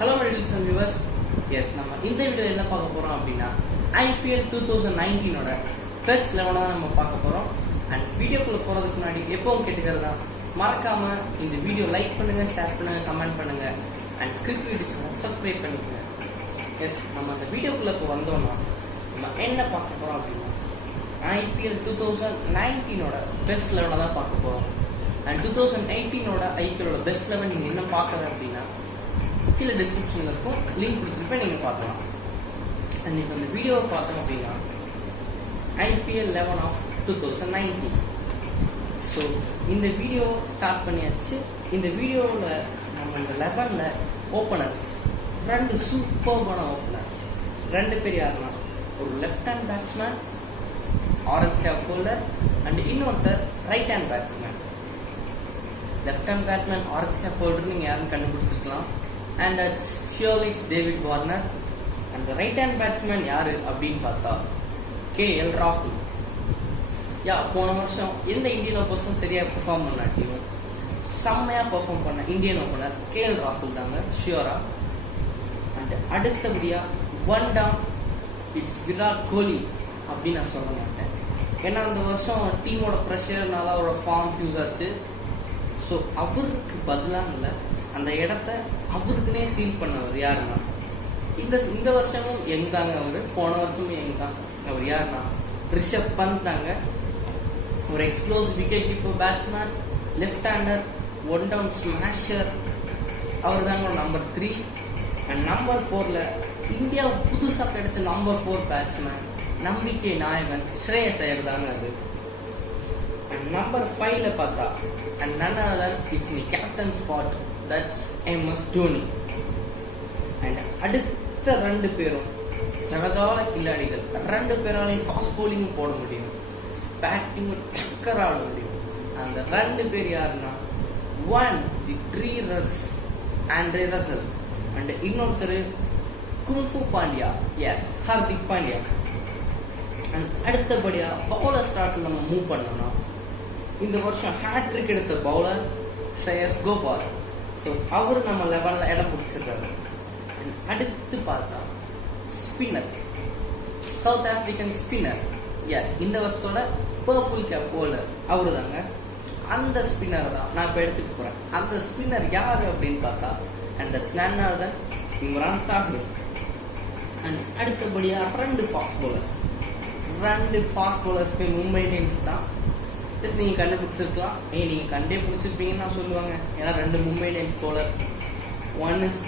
Hello மெடில்ஸ் and viewers. Yes, நம்ம இந்த வீடியோ என்ன பார்க்க போகிறோம் அப்படின்னா IPL 2019 ஃபர்ஸ்ட் 11 தான் நம்ம பார்க்க போகிறோம். அண்ட் வீடியோக்குள்ளே போகிறதுக்கு முன்னாடி எப்பவும் கேட்டுக்கிறதா மறக்காமல் இந்த வீடியோ லைக் பண்ணுங்கள், ஷேர் பண்ணுங்கள், கமெண்ட் பண்ணுங்கள் அண்ட் கிளிக் இடிச்சுங்க, சப்ஸ்கிரைப் பண்ணிக்கோங்க. எஸ், நம்ம அந்த வீடியோக்குள்ளே இப்போ வந்தோம்னா நம்ம என்ன பார்க்க போகிறோம் அப்படின்னா IPL 2019 பெஸ்ட் 11 தான் பார்க்க போகிறோம். அண்ட் 2018 IPL பெஸ்ட் 11 நீங்கள் என்ன பார்க்குறது அப்படின்னா கீழே டிஸ்கிரிப்ஷனில் இருக்கும், லிங்க் கொடுத்துருப்பேன், நீங்கள் பார்க்கலாம். அண்ட் இப்போ இந்த வீடியோவை பார்த்தோம் அப்படின்னா IPL 11 ஆஃப் 2019. ஸோ இந்த வீடியோ ஸ்டார்ட் பண்ணியாச்சு. இந்த வீடியோவில் நம்ம இந்த 11ல் ஓப்பனர்ஸ், ரெண்டு சூப்பர்பான ஓப்பனர்ஸ், ரெண்டு பேர் யாருன்னா ஒரு left hand batsman orange cap holder and இன்னொருத்தர் right hand batsman. Left hand batsman orange cap holder நீங்கள் யாரும் கண்டுபிடிச்சிருக்கலாம். And that's surely it's David Warner. And the right hand batsman யாரு அப்படின்னு பார்த்தா KL Rahul. போன வருஷம் எந்த இந்தியன் ஓப்பனர்ஸும் சரியா பெர்ஃபார்ம் பண்ணாட்டியும் செம்மையா பெர்ஃபார்ம் பண்ண இந்தியன் ஓப்பனர் KL Rahul தாங்க ஷியோரா. அண்ட் அடுத்தபடியா one down it's Virat Kohli அப்படின்னு நான் சொல்ல மாட்டேன். ஏன்னா அந்த வருஷம் டீமோட ப்ரெஷர்னால அவரோட ஃபார்ம் ஃபியூஸ் ஆச்சு. ஸோ அவருக்கு பதிலாக இல்லை, அந்த இடத்த அவருக்குனே சீல் பண்ணவர் யாருன்னா இந்த வருஷமும் யங் தாங்க அவரு, போன வருஷமும் யங் தான் அவர். யாருன்னா ரிஷப் பந்த் தாங்க. ஒரு explosive wicket keeper batsman, left hander, one down smasher. அவர் தாங்க நம்பர் 3. அண்ட் நம்பர் 4ல இந்தியாவுக்கு புதுசாக கிடைச்ச நம்பர் 4 பேட்ஸ்மேன், நம்பிக்கை நாயகன் ஸ்ரேயஸ் ஐயர் தாங்க அது. அண்ட் நம்பர் 5ல பார்த்தா and none other it's the captain spot, that's MS Dhoni. And அடுத்த ரெண்டு பேரும் சகஜால கில்லாடிகள். ரெண்டு பேராலையும் ஃபாஸ்ட் பவுலிங் போட முடியும், பேட்டிங் டக்கர் ஆட முடியும். அந்த ரெண்டு பேர் யாருன்னா ஒன் தி ட்ரீரஸ் ஆண்ட்ரே ரசல் அண்ட் இன்னொருத்தர் kung fu Pandya, yes Hardik Pandya. And அடுத்தபடியா பவுலர் ஸ்டார்ட் நம்ம மூவ் பண்ணோம்னா இந்த வருஷம் ஹேட்ரிக் எடுத்த பவுலர் ஸ்ரேயஸ் கோபால். ஸோ அவரு நம்ம 11ல இடம் பிடிச்சிருக்காரு. அடுத்து பார்த்தா spinner, south African spinner, yes இந்த வருஷத்தோட பர்பிள் கேப் ஹோல்டர் அவரு தாங்க. அந்த ஸ்பின்னர் தான் நான் இப்போ எடுத்துட்டு போறேன். அந்த ஸ்பின்னர் யாரு அப்படின்னு பார்த்தா and that's none other than Imran Tahir. And அடுத்தபடியா ரெண்டு ஃபாஸ்ட் பவுலர்ஸ் போய் மும்பை இந்தியன்ஸ் தான். ஜஸ்ட் நீங்கள் கண்டுபிடிச்சிருக்கலாம், நீங்கள் கண்டே பிடிச்சிருப்பீங்கன்னு நான் சொல்லுவாங்க. ஏன்னா ரெண்டு Mumbai Indians bowler. One is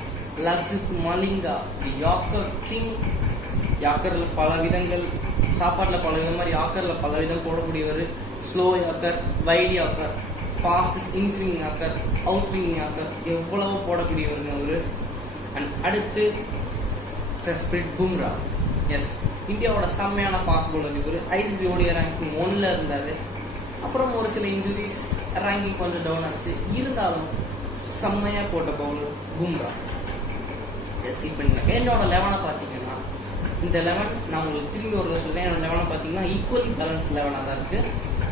Lasith Malinga, the yorker king. யாக்கரில் பல விதங்கள், சாப்பாட்டில் பல விதம் மாதிரி யாக்கரில் பல விதம் போடக்கூடியவர். Slow yorker, wide yorker, fast inswing yorker, out swing yorker, எவ்வளவோ போடக்கூடியவருங்க அவரு. அண்ட் அடுத்து ஜஸ்பிரீத் பும்ரா, எஸ் இந்தியாவோட செம்மையான ஃபாஸ்ட் பவுலர் இவர். ICC ODI ரேங்கிங் 1ல இருந்தாரு. அப்புறம் ஒரு சில இன்ஜுரிஸ், ரேங்கிங் கொஞ்சம் டவுன் ஆச்சு. இருந்தாலும் செம்மையா போட்ட பவுலர் பும்ரா. எஸ், இப்போ நீங்கள் என்னோட 11 பார்த்தீங்கன்னா இந்த 11 நான் உங்களுக்கு திரும்பி ஒரு சொல்றேன். என்னோட 11 பார்த்தீங்கன்னா ஈக்குவலி பேலன்ஸ் 11 தான் இருக்கு.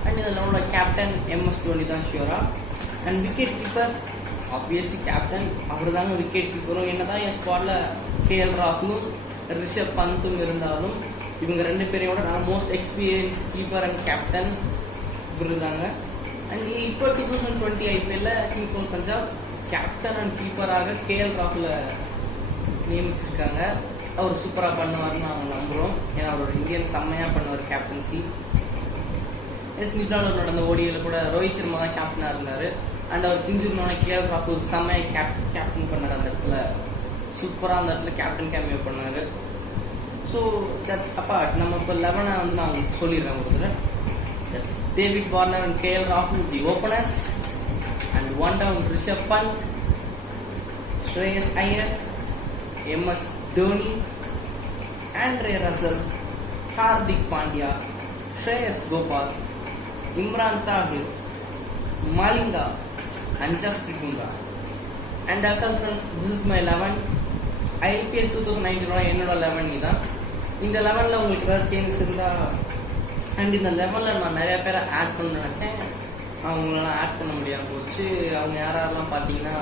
அண்ட் இந்த 11 கேப்டன் MS Dhoni தான் ஷியோரா. And wicket keeper obviously captain அவர் தாங்க விக்கெட் கீப்பரும். என்னதான் என் ஸ்குவாட்ல KL ராகுலும் ரிஷப் பந்தும் இருந்தாலும் இவங்க ரெண்டு பேரையோட நான் most experience keeper and captain இருந்தாங்க. அண்ட் இப்போ 2020 IPL Kings Eleven Punjab captain and கீப்பராக KL ராகுல நியமிச்சிருக்காங்க. அவர் சூப்பராக பண்ணுவார்னு நாங்கள் நம்புகிறோம். ஏன்னா அவரோட இந்தியன் செம்மையாக பண்ணுவார் கேப்டன்சி. எஸ், நியூசிலாண்டில் நடந்த ODIயில் கூட ரோஹித் சர்மா தான் கேப்டனாக இருந்தார். அண்ட் அவர் இன்ஜுரினால KL ராகுல் செம்மையாக கேப்டன் பண்ணார். அந்த இடத்துல சூப்பராக அந்த இடத்துல கேப்டன் கேமியோ பண்ணார். So that's apart. நம்ம இப்போ 11 வந்து நான் உங்களுக்கு சொல்லிடுறேன் ஒரு தடவை. That's David Warner and KL Rahul, the openers, and one down Rishabh Pant, Shreyas Iyer, MS Dhoni, Andre Russell, Hardik Pandya, Shreyas Gopal, Imran Tahir, Malinga, and Jasprit Bumrah. And that's all friends. This is my 11. IPL 2019 என்னோட 11 இதுதான். இந்த 11ல உங்களுக்கு ஏதாவது changes இருந்தா and இந்த 11ல் நான் நிறைய பேரை ஆட் பண்ண நினச்சேன். அவங்களெல்லாம் ஆட் பண்ண முடியாமல் போச்சு. அவங்க யாரெல்லாம் பார்த்தீங்கன்னா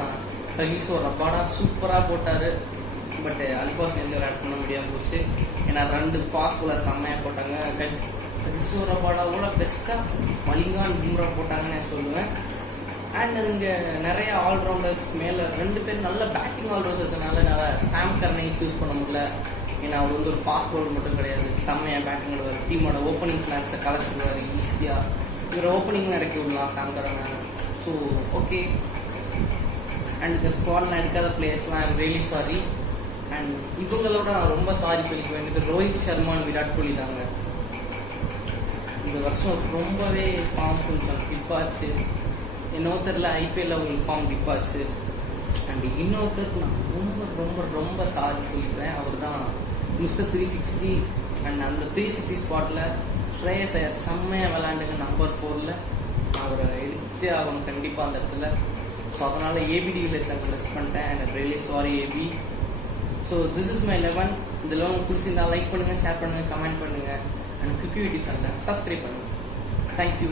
ககிசோ ரபாடா சூப்பராக போட்டார். பட் அன்ஃபார்ச்சுனேட்லி ஆட் பண்ண முடியாமல் போச்சு. ஏன்னா 2 ஃபாஸ்ட் பாலர் செம்மையாக போட்டாங்க. ககிசோ ரபாடாவோட பெஸ்ட்டாக மலிங்கான் பும்ரா போட்டாங்கன்னு நான் சொல்லுவேன். அண்ட் இங்கே நிறைய ஆல்ரவுண்டர்ஸ் மேலே 2 பேர் நல்ல பேட்டிங் ஆல்ரவுண்டர்ஸ் இருக்கிறதுனால என்னால் சாம் கர்னை சூஸ் பண்ண முடியல. ஏன்னா அவர் ஒரு ஃபாஸ்ட் பவுலர் மட்டும் கிடையாது, செம்மையாக பேட்டிங் விடுவார். டீமோட ஓப்பனிங் பிளான்ஸை கலைச்சிடுவார் ஈஸியாக. இவர் ஓப்பனிங் இறக்கி விடலாம் சாம் கர்னை. So okay. அண்ட் இந்த ஸ்குவாடில் எடுக்காத பிளேயர்ஸ்லாம் ஐம் ரியலி சாரி. அண்ட் இவங்களோட நான் ரொம்ப சாரி சொல்லிக்க வேண்டியது ரோஹித் சர்மா, விராட் கோலி தாங்க. இந்த வருஷம் ரொம்பவே ஃபார்ம் கொஞ்சம் டிப்பாச்சு. இன்னொரு தெரியல ஐபிஎல்ல உங்களுக்கு ஃபார்ம் டிப்பாச்சு. அண்ட் இன்னொருத்தருக்கு நான் ரொம்ப ரொம்ப ரொம்ப சாரி சொல்லிக்கிறேன். அவர் தான் மிஸ்டர் 360. அண்ட் அந்த 360 ஸ்பாட்டில் ஸ்ரேயஸ் ஐயர் செம்மையாக விளையாண்டுங்க. நம்பர் 4ல் அவரை எடுத்தே ஆகணும் கண்டிப்பாக அந்த இடத்துல. ஸோ அதனால் ஏபிடி வில்லியர்ஸை மிஸ் பண்ணிட்டேன். And really sorry AB. So this is my 11. இந்த 11 பிடிச்சிருந்தா லைக் பண்ணுங்கள், ஷேர் பண்ணுங்கள், கமெண்ட் பண்ணுங்கள். அண்ட் கிரிக்கெட் யூடியூப் சேனலை சப்ஸ்கிரைப் பண்ணுங்கள். தேங்க்யூ.